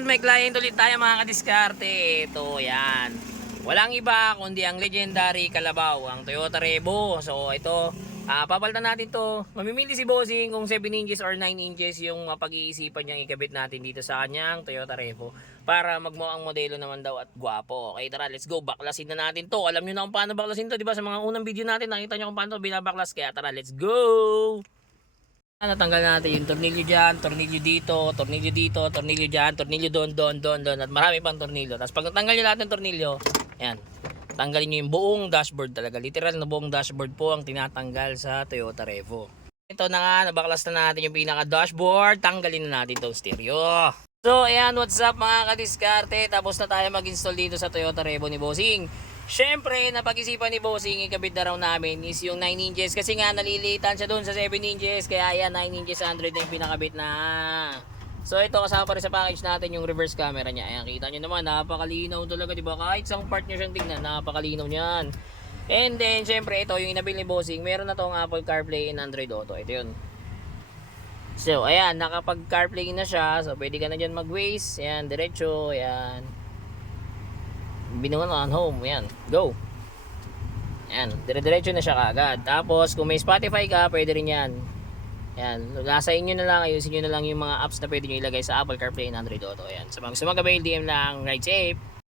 Ayan, may client ulit tayo mga kadiskarte. Ito, yan. Walang iba kundi ang legendary Kalabaw, ang Toyota Revo. So ito, papalitan natin to. Mamimili si Bossing kung 7 inches or 9 inches yung pag-iisipan niyang ikabit natin dito sa kanyang Toyota Revo. Para magmukhang modelo naman daw at gwapo. Okay, tara, let's go. Baklasin na natin to. Alam niyo na kung paano baklasin to, di ba? Sa mga unang video natin, nakita niyo kung paano binabaklas. Kaya tara, let's go! Natanggal natin yung tornilyo dyan, tornilyo dito, tornilyo dito, tornilyo dyan, tornilyo doon, at marami pang tornilyo. Tapos pag natanggal nyo lahat ng tornilyo, ayan, tanggalin nyo yung buong dashboard talaga. Literal na buong dashboard po ang tinatanggal sa Toyota Revo. Ito na nga, nabaklas na natin yung pinaka dashboard, tanggalin na natin itong stereo. So ayan, what's up mga kadiskarte, tapos na tayo mag-install dito sa Toyota Revo ni Bossing. Siyempre, napag-isipan ni Bossing, ikabit na raw namin is yung 9 inches kasi nga nalilitan siya doon sa 7 inches. Kaya ayan, 9 inches 100 na yung pinakabit na. So ito, kasama pa rin sa package natin yung reverse camera niya. Ayan, kita nyo naman, napakalinaw talaga, diba? Kahit isang part nyo siyang tignan, napakalinaw niyan. And then, siyempre, ito yung inabili ni Bossing. Meron na tong Apple CarPlay and Android Auto. Ito yun. So, ayan, nakapag CarPlay na siya. So, pwede ka na dyan mag-Waze. Ayan, diretso. Ayan. Binuhan on home, yan, go. Yan, dire-diretso na siya kaagad. Tapos kung may Spotify ka, pwede rin yan. Yan, nasa inyo na lang, ayusin nyo na lang yung mga apps na pwede nyo ilagay sa Apple CarPlay and Android Auto. Yan, sa mga gusto mag-avail, DM lang, ride safe.